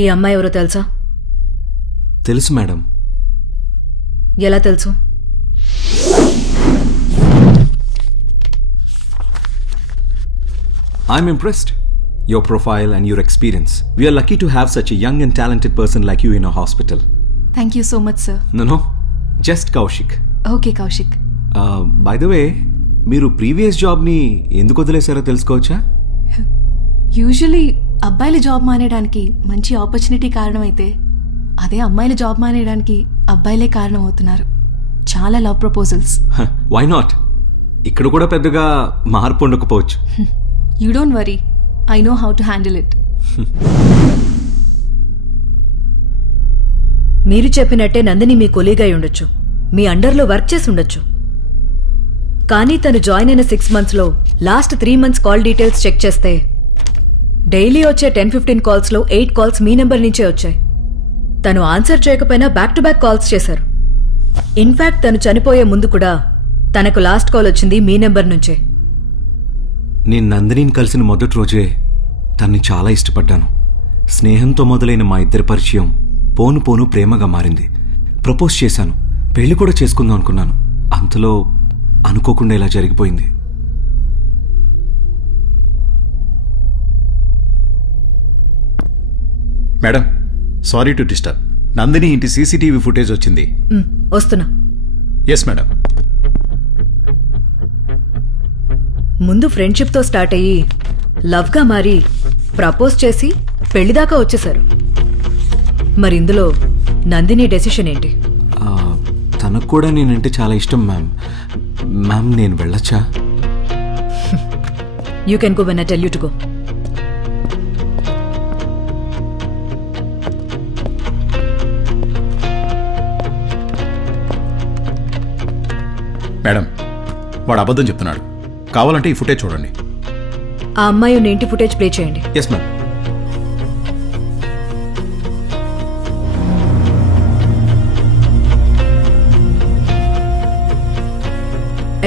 ఈ అమ్మాయి ఎవరో తెలుసా? తెలుసు మేడం. ఎలా తెలుసు? I'm impressed. Your profile and your experience. We are lucky to have such a young and talented person like you in our hospital. Thank you so much, sir. No, just Kaushik. Okay, Kaushik. By the way, మీరు previous జాబ్ని ఎందుకు వదిలేశారో తెలుసుకోవచ్చా? Usually అబ్బాయిల job మానేయడానికి మంచి opportunity కారణమైతే అదే అమ్మాయిల job మానేయడానికి అబ్బాయిలే కారణం అవుతున్నారు. చాలా లవ్ ప్రపోజల్స్. Why not? ఇక్కడ కూడా పెద్దగా మార్పు ఉండకపోవచ్చు. You don't worry, I know how to handle it. మీరు చెప్పినట్టే నందిని మీ కొలీగ్ అయి ఉండొచ్చు, మీ అండర్లో వర్క్ చేసి ఉండొచ్చు. కానీ తను జాయిన్ అయిన 6 monthsలో last 3 months call details check చేస్తే డైలీ వచ్చే 10-15 కాల్స్లో 8 కాల్స్ మీ నెంబర్ నుంచే వచ్చాయి. తను ఆన్సర్ చేయకపోయినా బ్యాక్ టు బ్యాక్ కాల్స్ చేశారు. ఇన్ఫాక్ట్ తను చనిపోయే ముందు కూడా తనకు లాస్ట్ కాల్ వచ్చింది మీ నెంబర్ నుంచే. నేను నందినిని కలిసిన మొదటి రోజే తన్ని చాలా ఇష్టపడ్డాను. స్నేహంతో మొదలైన మా ఇద్దరి పరిచయం పోను పోను ప్రేమగా మారింది. ప్రపోజ్ చేశాను, పెళ్లి కూడా చేసుకుందాం అనుకున్నాను. అంతలో అనుకోకుండా ఇలా జరిగిపోయింది. Madam, sorry to disturb. Nandini ఇంటి సీసీటీవీ ఫుటేజ్ వచ్చింది. వస్తున్నా. Yes madam. ముందు ఫ్రెండ్షిప్తో స్టార్ట్ అయ్యి లవ్గా మారి ప్రపోజ్ చేసి పెళ్లిదాకా వచ్చేశారు. మరి ఇందులో నందిని డెసిషన్ ఏంటి? తనకు కూడా నేనంటే చాలా ఇష్టం మ్యామ్. మ్యామ్, నేను వెళ్ళొచ్చా? You can go when I tell you to go. Madam, వాడు అబద్ధం చెప్తున్నాడు. కావాలంటే ఈ ఫుటేజ్ చూడండి. ఆ అమ్మాయి ఉన్న ఇంటి ఫుటేజ్ ప్లే చేయండి. Yes ma'am.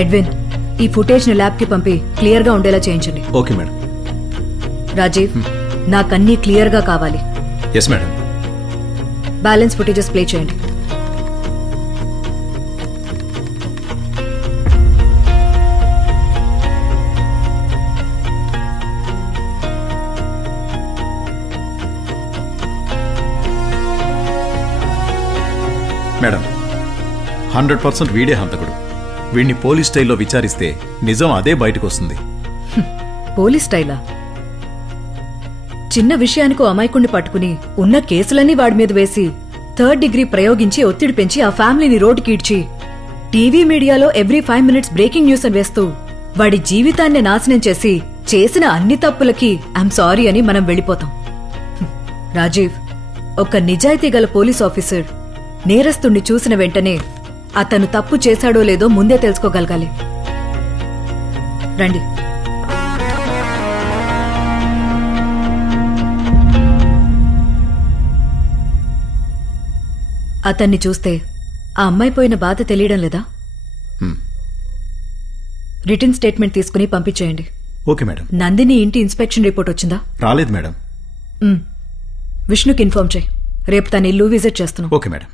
ఎడ్విన్, ఈ ఫుటేజ్ ని ల్యాబ్ కి పంపి క్లియర్ గా ఉండేలా చేయించండి. Okay madam. రాజీవ్, నాకన్నీ క్లియర్ గా కావాలి. Yes madam. Balance footages play చేయండి. మేడం, 100% వీడే హంతకుడు. వీడిని పోలీస్ స్టైల్లో విచారిస్తే నిజం అదే బయటకు వస్తుంది. పోలీస్ స్టైలా? చిన్న విషయానికి అమాయకుణ్ణి పట్టుకుని ఉన్న కేసులన్నీ వాడి మీద వేసి 3rd degree ప్రయోగించి ఒత్తిడి పెంచి ఆ ఫ్యామిలీని రోడ్డుకీడ్చి టీవీ మీడియాలో ఎవ్రీ 5 minutes బ్రేకింగ్ న్యూస్ అని వేస్తూ వాడి జీవితాన్ని నాశనం చేసి చేసిన అన్ని తప్పులకి ఐఎమ్ సారీ అని మనం వెళ్ళిపోతాం. రాజీవ్, ఒక నిజాయితీ గల పోలీస్ ఆఫీసర్ నేరస్తుణ్ణి చూసిన వెంటనే అతను తప్పు చేశాడో లేదో ముందే తెలుసుకోగలగాలి. రండి. అతన్ని చూస్తే ఆ అమ్మాయి పోయిన బాధ తెలియడం లేదా? రిటన్ స్టేట్మెంట్ తీసుకుని పంపించేయండి. Okay madam. నందిని ఇంటి ఇన్స్పెక్షన్ రిపోర్ట్ వచ్చిందా? రాలేదు మేడం. విష్ణుకి ఇన్ఫార్మ్ చేయి. రేపు తన ఇల్లు విజిట్ చేస్తున్నాం. Okay madam.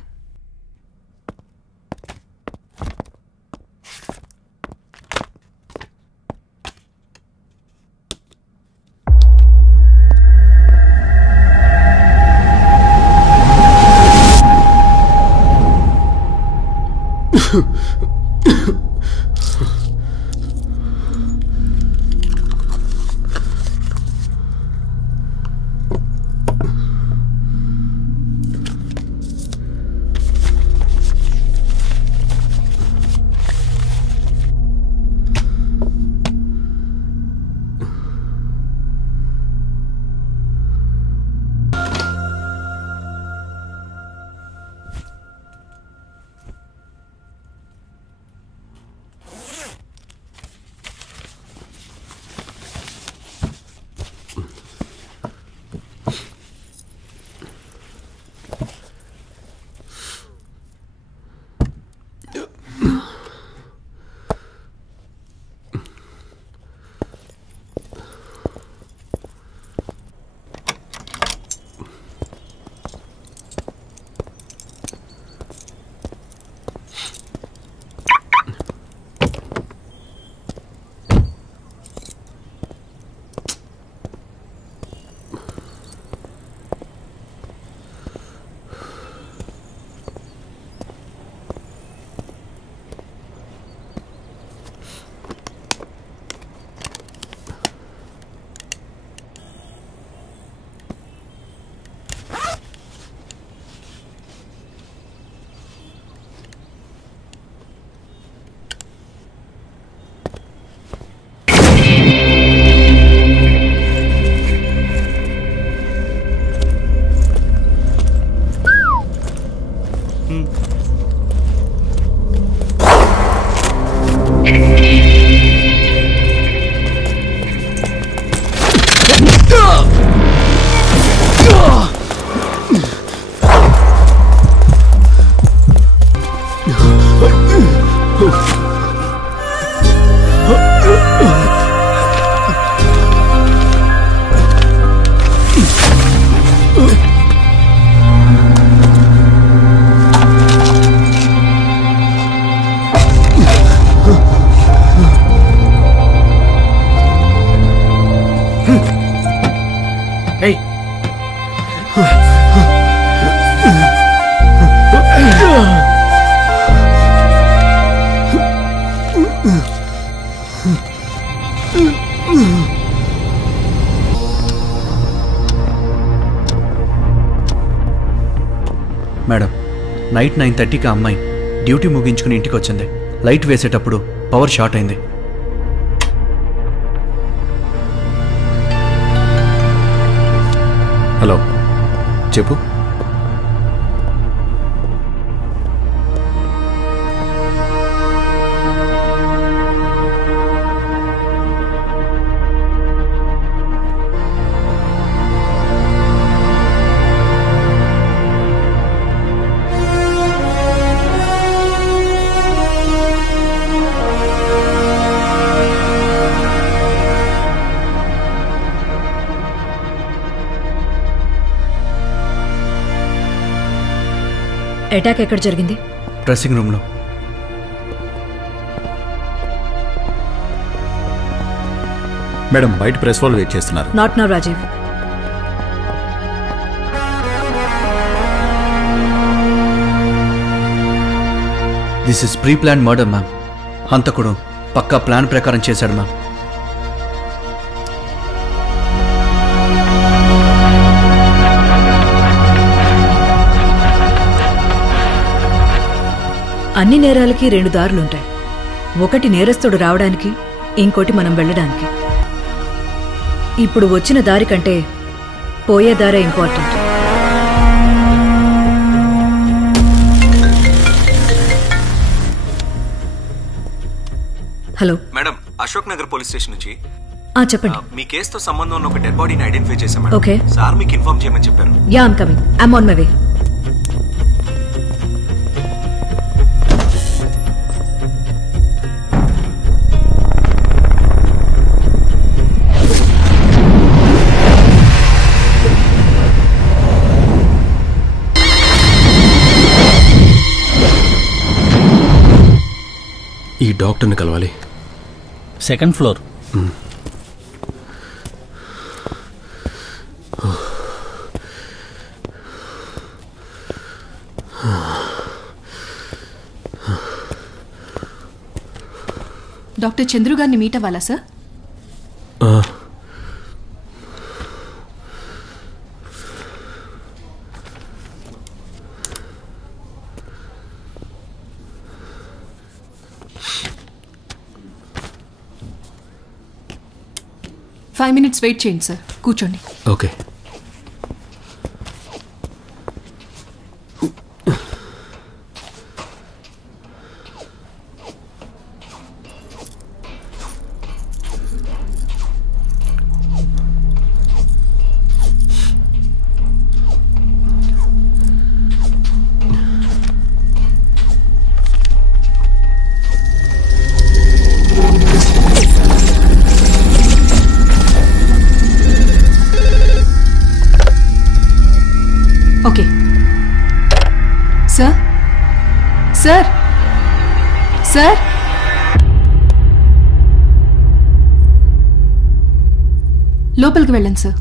ఏయ్ మేడం, నైట్ 9:30కి ఆ అమ్మాయి డ్యూటీ ముగించుకుని ఇంటికి వచ్చింది. లైట్ వేసేటప్పుడు పవర్ షార్ట్ అయింది. హలో, చెప్పు. అటాక్ ఎక్కడ జరిగింది? డ్రెస్సింగ్ రూమ్లో. మేడం, బయట ప్రెస్ వాళ్ళు వెయిట్ చేస్తున్నారు. Not now Rajeev. This is pre plan murder ma'am. హంతకుడు పక్కా ప్లాన్ ప్రకారం చేశాడు మ్యామ్. అన్ని నేరాలకి 2 దారులుంటాయి. ఒకటి నేరస్తుడు రావడానికి, ఇంకోటి మనం వెళ్ళడానికి. ఇప్పుడు వచ్చిన దారి కంటే పోయే దారే important. Hello madam, Ashok Nagar police station నుంచి. చెప్పండి. మీ కేసుతో సంబంధం ఉన్న ఒక డెడ్ బాడీని ఐడెంటిఫై చేశాం మేడం. ఓకే. సార్ మీకు ఇన్ఫార్మ్ చేయమని చెప్పారు. Yeah, I'm coming. I'm on my way. ఈ డాక్టర్ని కలవాలి. Second floor. డాక్టర్ చంద్రు గారిని మీట్ అవ్వాలా సార్? ఫైవ్ మినిట్స్ వెయిట్ చేయండి సార్. కూర్చోండి. Okay. Okay sir. Sir sir లోపలికి వెళ్ళండి సార్.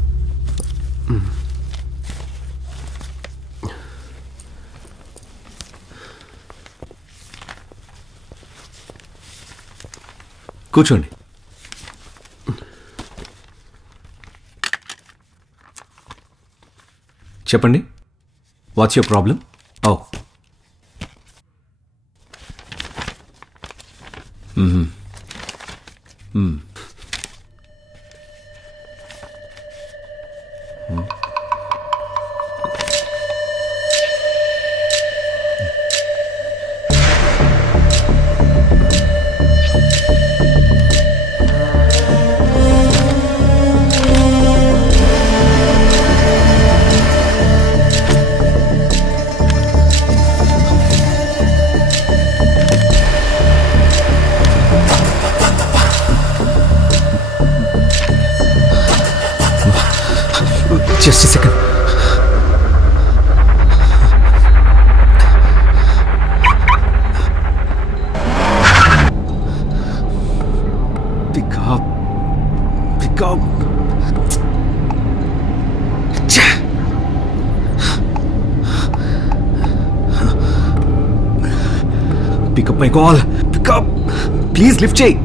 కూర్చోండి. చెప్పండి, what's your problem? Oh, Just a second. Pick up. Pick up my call. Pick up please, lift చేయి.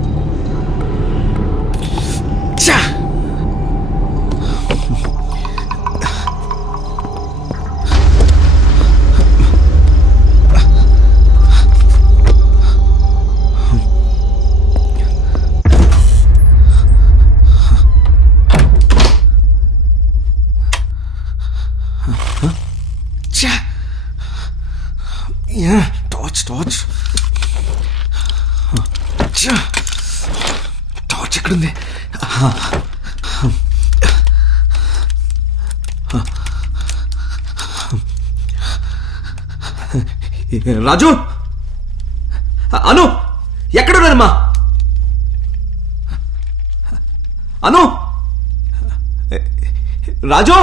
టార్చ్ ఎక్కడుంది? రాజు, అను ఎక్కడున్నారమ్మా? అను, రాజు,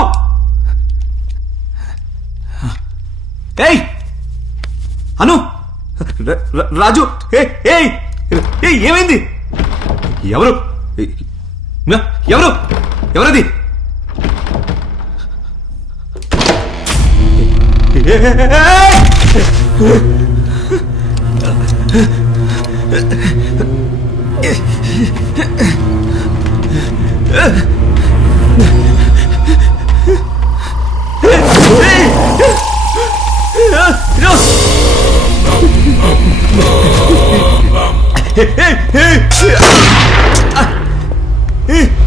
ఏయ్ అను, రాజు, ఏమైంది? ఎవరు ఎవరు ఎవరది? Hey!